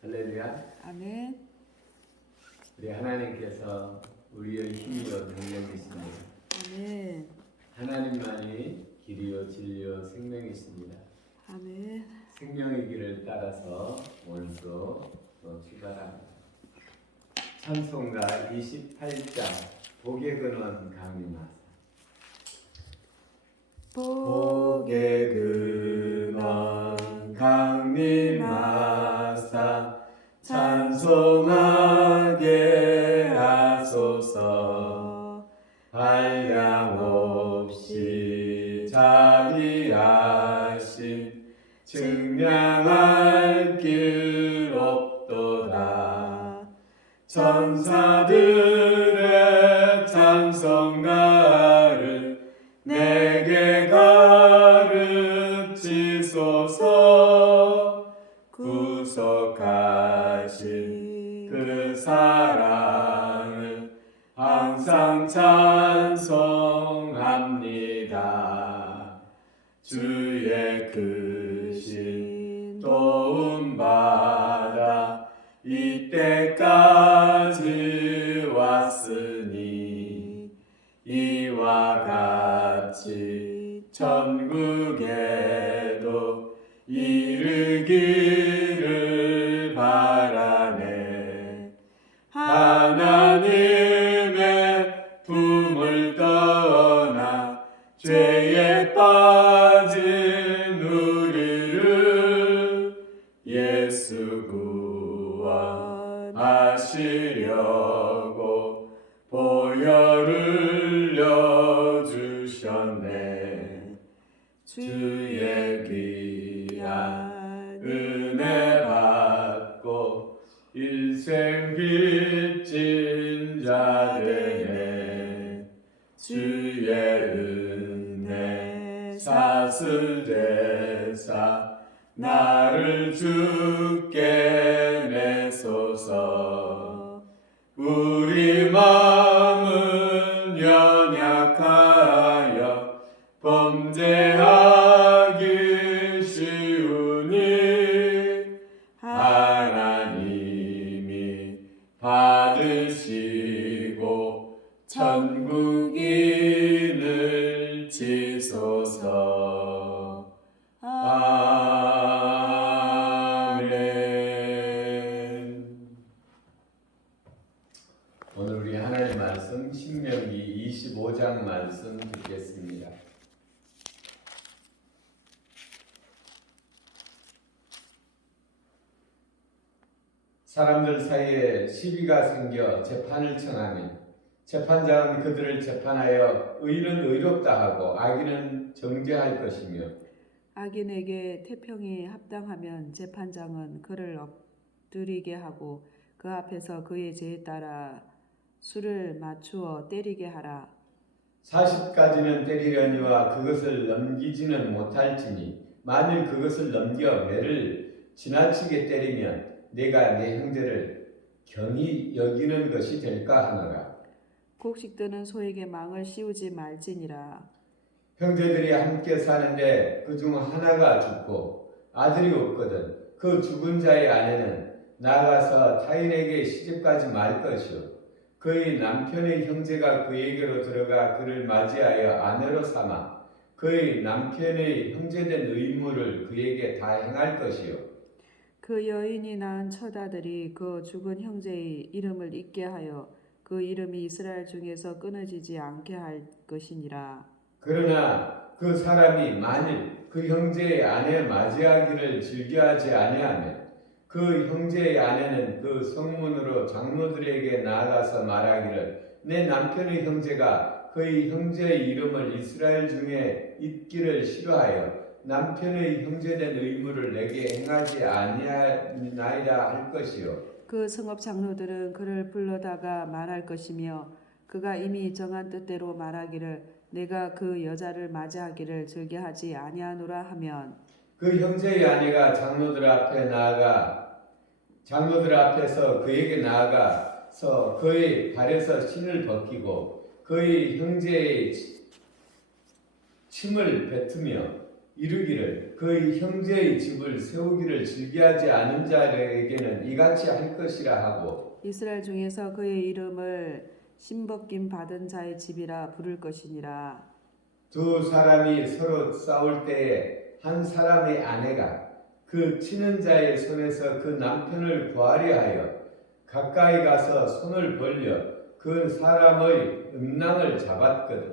할렐루야. 아멘. 우리 하나님께서 우리의 힘이요 능력이십니다. 아멘. 하나님만이 길이요 진리요 생명이십니다. 아멘. 생명의 길을 따라서 오늘도 출발합니다. 찬송가 28장 복의 근원 강림하사. 복의 근원 강림하사 찬송하게 하소서. 한량 없이 자비하신 증량할 길 없도다. 천사들의 찬송가를 내게 가르치소서. 구속하신 그 사랑을 항상 찬송합니다. 주의 크신 도움받아 이때까지 왔으니 이와 같이 천국에도 이르기를 바라네. 하나님의 품을 떠나 죄에 빠진 우리를 예수 구원하시려고 보혈을 흘려주셨네. 주의 귀한 은혜 받고 일생 빚진 자 되네. 주의 은혜 사슬대사 나를 주께 내소서. 우리 마음은 연약하여 범죄하기 쉬우니 하나님이 받으시고 천국인을 지소서. 아멘. 오늘 우리 하나님 말씀 신명기 25장 말씀 듣겠습니다. 사람들 사이에 시비가 생겨 재판을 청하니 재판장은 그들을 재판하여 의인은 의롭다 하고 악인은 정죄할 것이며 악인에게 태평이 합당하면 재판장은 그를 엎드리게 하고 그 앞에서 그의 죄에 따라 수를 맞추어 때리게 하라. 40가지는 때리려니와 그것을 넘기지는 못할지니 만일 그것을 넘겨 매를 지나치게 때리면 내가 내 형제를 경히 여기는 것이 될까 하노라. 곡식드는 소에게 망을 씌우지 말지니라. 형제들이 함께 사는데 그중 하나가 죽고 아들이 없거든 그 죽은 자의 아내는 나가서 타인에게 시집가지 말 것이요 그의 남편의 형제가 그에게로 들어가 그를 맞이하여 아내로 삼아 그의 남편의 형제된 의무를 그에게 다 행할 것이요 그 여인이 낳은 처자들이 그 죽은 형제의 이름을 잊게 하여 그 이름이 이스라엘 중에서 끊어지지 않게 할 것이니라. 그러나 그 사람이 만일 그 형제의 아내 맞이하기를 즐겨하지 아니하면 그 형제의 아내는 그 성문으로 장로들에게 나아가서 말하기를 내 남편의 형제가 그의 형제의 이름을 이스라엘 중에 잊기를 싫어하여 남편의 형제된 의무를 내게 행하지 아니하나이다 할 것이요 그 성읍 장로들은 그를 불러다가 말할 것이며 그가 이미 정한 뜻대로 말하기를 내가 그 여자를 맞이하기를 즐겨하지 아니하노라 하면 그 형제의 아내가 장로들 앞에서 그에게 나아가서 그의 발에서 신을 벗기고 그의 형제의 침을 뱉으며 이르기를 그의 형제의 집을 세우기를 즐겨하지 않은 자에게는 이같이 할 것이라 하고 이스라엘 중에서 그의 이름을 신벗김 받은 자의 집이라 부를 것이니라. 두 사람이 서로 싸울 때에 한 사람의 아내가 그 치는 자의 손에서 그 남편을 구하려 하여 가까이 가서 손을 벌려 그 사람의 음낭을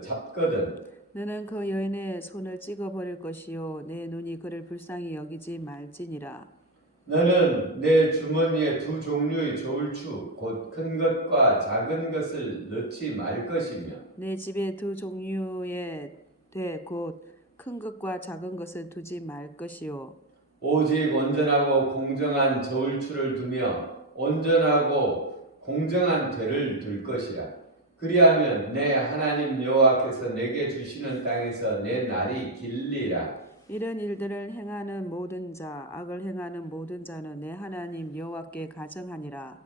잡거든 너는 그 여인의 손을 찍어버릴 것이요 내 눈이 그를 불쌍히 여기지 말지니라. 너는 내 주머니에 두 종류의 저울추 곧 큰 것과 작은 것을 넣지 말 것이며 내 집에 두 종류의 곧 큰 것과 작은 것을 두지 말 것이요 오직 온전하고 공정한 저울추를 두며 온전하고 공정한 되를 둘 것이라. 그리하면 내 하나님 여호와께서 내게 주시는 땅에서 내 날이 길리라. 이런 일들을 행하는 모든 자 악을 행하는 모든 자는 내 하나님 여호와께 가정하니라.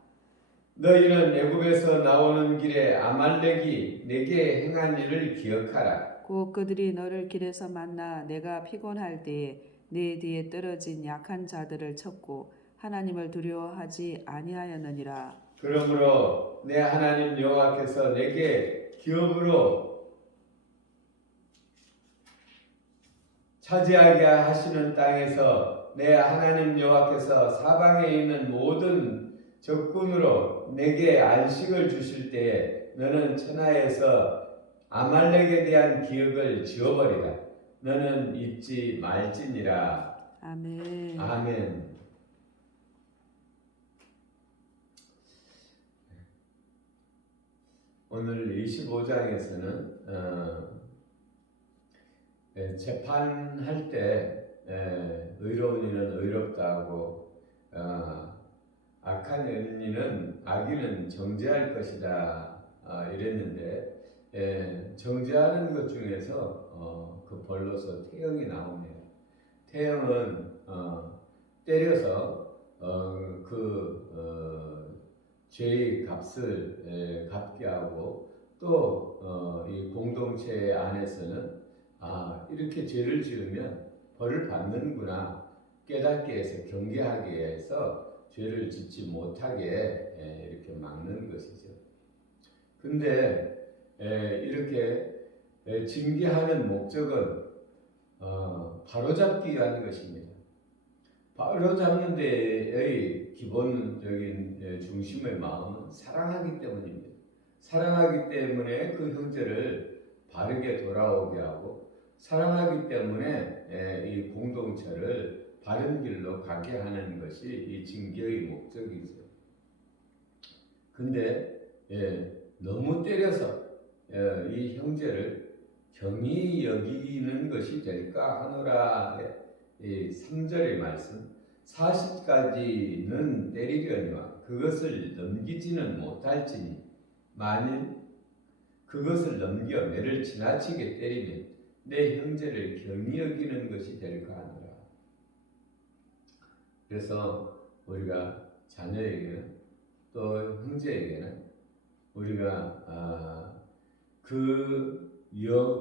너희는 애굽에서 나오는 길에 아말렉이 내게 행한 일을 기억하라. 곧 그들이 너를 길에서 만나 내가 피곤할 때에 내 뒤에 떨어진 약한 자들을 쳤고 하나님을 두려워하지 아니하였느니라. 그러므로 내 하나님 여호와께서 내게 기업으로 차지하게 하시는 땅에서 내 하나님 여호와께서 사방에 있는 모든 적군으로 내게 안식을 주실 때에 너는 천하에서 아말렉에 대한 기억을 지워버리라. 너는 잊지 말지니라. 아멘. 아멘. 오늘 25장에서는 재판할 때 의로운 이는 의롭다 하고 악한 이는 악인은 정죄할 것이다 이랬는데 정죄하는 것 중에서 그 벌로서 태형이 나오네요. 태형은 때려서 죄의 값을 갚게 하고 또 이 공동체 안에서는 이렇게 죄를 지으면 벌을 받는구나 깨닫게 해서 경계하게 해서 죄를 짓지 못하게 이렇게 막는 것이죠. 근데 이렇게 징계하는 목적은 바로잡기 위한 것입니다. 바로잡는 데의 기본적인 중심의 마음은 사랑하기 때문입니다. 사랑하기 때문에 그 형제를 바르게 돌아오게 하고 사랑하기 때문에 이 공동체를 바른 길로 가게 하는 것이 이 징계의 목적이죠. 근데 너무 때려서 이 형제를 경히 여기는 것이 될까 하노라. 이 3절의 말씀 40까지는 때리려니와 그것을 넘기지는 못할지니 만일 그것을 넘겨 매를 지나치게 때리면 내 형제를 경히 여기는 것이 될까 하노라. 그래서 우리가 자녀에게는 또 형제에게는 우리가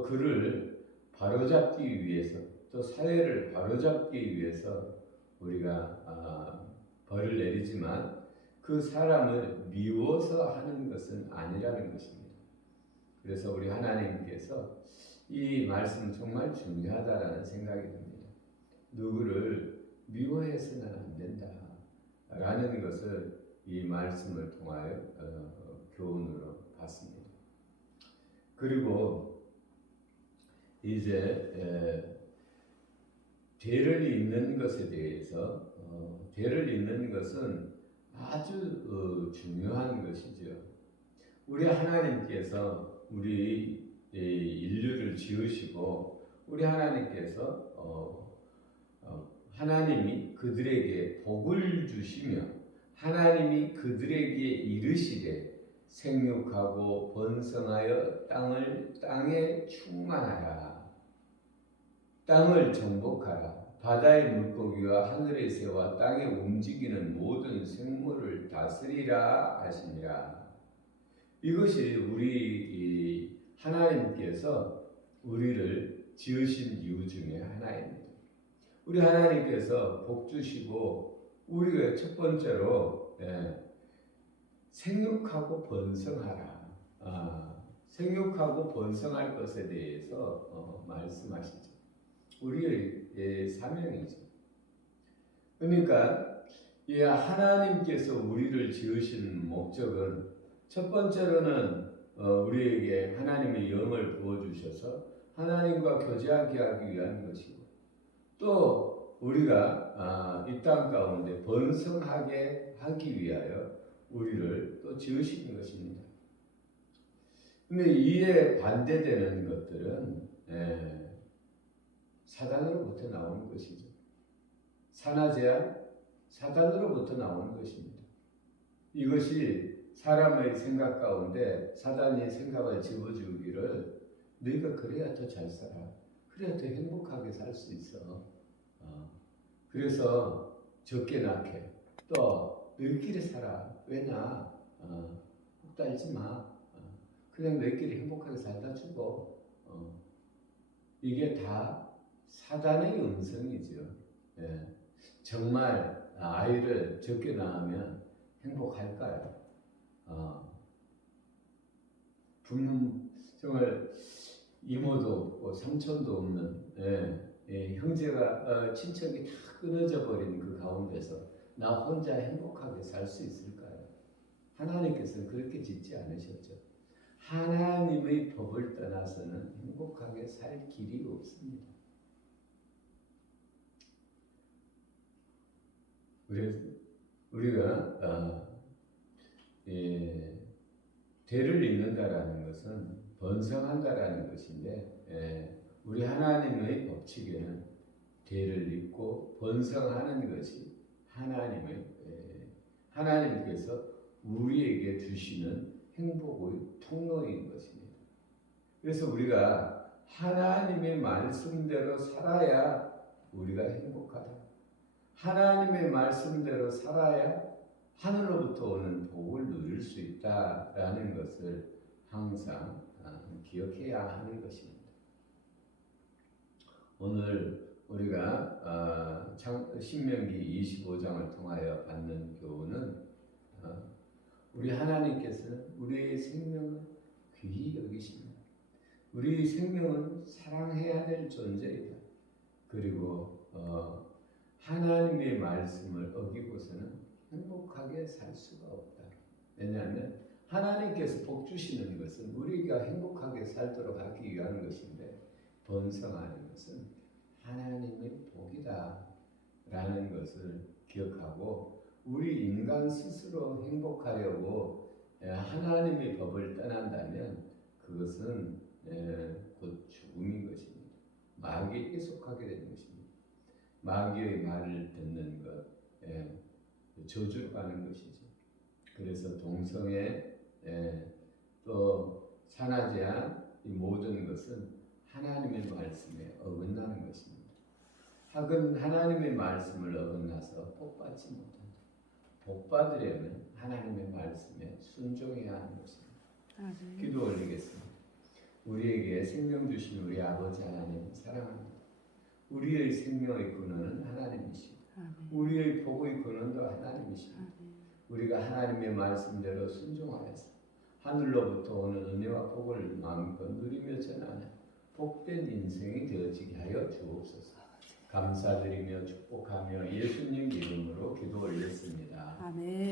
그를 바로잡기 위해서 또 사회를 바로잡기 위해서 우리가 벌을 내리지만 그 사람을 미워서 하는 것은 아니라는 것입니다. 그래서 우리 하나님께서 이 말씀 정말 중요하다라는 생각이 듭니다. 누구를 미워해서는 안 된다라는 것을 이 말씀을 통하여 교훈으로 봤습니다. 그리고 이제 죄를 잇는 것에 대해서 죄를 잇는 것은 아주 중요한 것이죠. 우리 하나님께서 우리 인류를 지으시고 우리 하나님께서 하나님이 그들에게 복을 주시며 하나님이 그들에게 이르시되 생육하고 번성하여 땅에 충만하라. 땅을 정복하라. 바다의 물고기와 하늘의 새와 땅에 움직이는 모든 생물을 다스리라 하시니라. 이것이 우리 하나님께서 우리를 지으신 이유 중에 하나입니다. 우리 하나님께서 복 주시고 우리가 첫 번째로 생육하고 번성하라. 생육하고 번성할 것에 대해서 말씀하시죠. 우리의 사명이죠. 그러니까 이 하나님께서 우리를 지으신 목적은 첫 번째로는 우리에게 하나님의 영을 부어주셔서 하나님과 교제하게 하기 위한 것이고 또 우리가 이 땅 가운데 번성하게 하기 위하여 우리를 또 지으신 것입니다. 근데 이에 반대되는 것들은 사단으로부터 나오는 것이죠. 산하제한 사단으로부터 나오는 것입니다. 이것이 사람의 생각 가운데 사단이 생각을 집어주기를 너희가 그래야 더 잘 살아. 그래야 더 행복하게 살 수 있어. 그래서 적게 낳게. 또 너희끼리 살아. 왜냐? 꼭 달지 마. 그냥 너희끼리 행복하게 살다 죽어. 이게 다 사단의 음성이죠. 정말 아이를 적게 낳으면 행복할까요? 정말 이모도 없고 삼촌도 없는 형제가 친척이 다 끊어져 버린 그 가운데서 나 혼자 행복하게 살 수 있을까요? 하나님께서는 그렇게 짓지 않으셨죠. 하나님의 법을 떠나서는 행복하게 살 길이 없습니다. 그래서 우리가 대를 잇는다라는 것은 번성한다라는 것인데 우리 하나님의 법칙에는 대를 잇고 번성하는 것이 하나님께서 우리에게 주시는 행복의 통로인 것입니다. 그래서 우리가 하나님의 말씀대로 살아야 우리가 행복하다. 하나님의 말씀대로 살아야 하늘로부터 오는 복을 누릴 수 있다라는 것을 항상 기억해야 하는 것입니다. 오늘 우리가 신명기 25장을 통하여 받는 교훈은 우리 하나님께서는 우리의 생명을 귀히 여기십니다. 우리 생명은 사랑해야 될 존재이다. 그리고 하나님의 말씀을 어기고서는 행복하게 살 수가 없다. 왜냐하면 하나님께서 복 주시는 것은 우리가 행복하게 살도록 하기 위한 것인데 번성하는 것은 하나님의 복이다 라는 것을 기억하고 우리 인간 스스로 행복하려고 하나님의 법을 떠난다면 그것은 곧 죽음인 것입니다. 마귀에게 속하게 되는 것입니다. 마귀의 말을 듣는 것, 저주로 가는 것이죠. 그래서 동성애, 또 산하제한 이 모든 것은 하나님의 말씀에 어긋나는 것입니다. 하나님의 말씀을 어긋나서 복받지 못한다. 복받으려면 하나님의 말씀에 순종해야 하는 것입니다. 기도 올리겠습니다. 우리에게 생명 주신 우리 아버지 하나님 사랑합니다. 우리의 생명의 근원은 하나님이시고 우리의 복의 근원도 하나님이십니다. 우리가 하나님의 말씀대로 순종하여서 하늘로부터 오는 은혜와 복을 마음껏 누리며 전하는 복된 인생이 되어지게 하여 주옵소서. 감사드리며 축복하며 예수님 이름으로 기도 올렸습니다. 아멘.